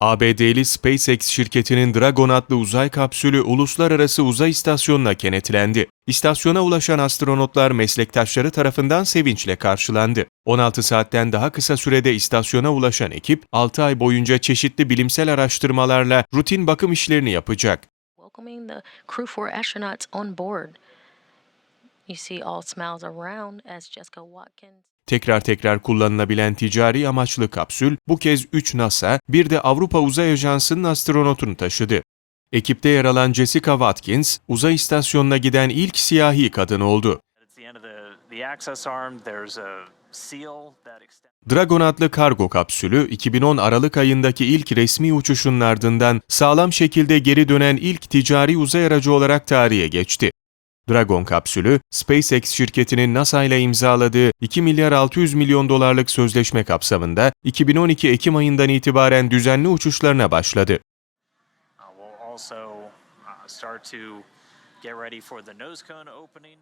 ABD'li SpaceX şirketinin Dragon adlı uzay kapsülü uluslararası uzay istasyonuna kenetlendi. İstasyona ulaşan astronotlar meslektaşları tarafından sevinçle karşılandı. 16 saatten daha kısa sürede istasyona ulaşan ekip 6 ay boyunca çeşitli bilimsel araştırmalarla rutin bakım işlerini yapacak. welcoming the crew four astronauts on board. You see all smiles around as Jessica Watkins. Tekrar tekrar kullanılabilen ticari amaçlı kapsül bu kez 3 NASA, bir de Avrupa Uzay Ajansı'nın astronotunu taşıdı. Ekipte yer alan Jessica Watkins, uzay istasyonuna giden ilk siyahi kadın oldu. It's the end of the, the access arm. There's a seal that extends. Dragon adlı kargo kapsülü 2010 Aralık ayındaki ilk resmi uçuşun ardından sağlam şekilde geri dönen ilk ticari uzay aracı olarak tarihe geçti. Dragon kapsülü, SpaceX şirketinin NASA ile imzaladığı 2 milyar 600 milyon dolarlık sözleşme kapsamında 2012 Ekim ayından itibaren düzenli uçuşlarına başladı. Uh, get ready for the nose cone opening.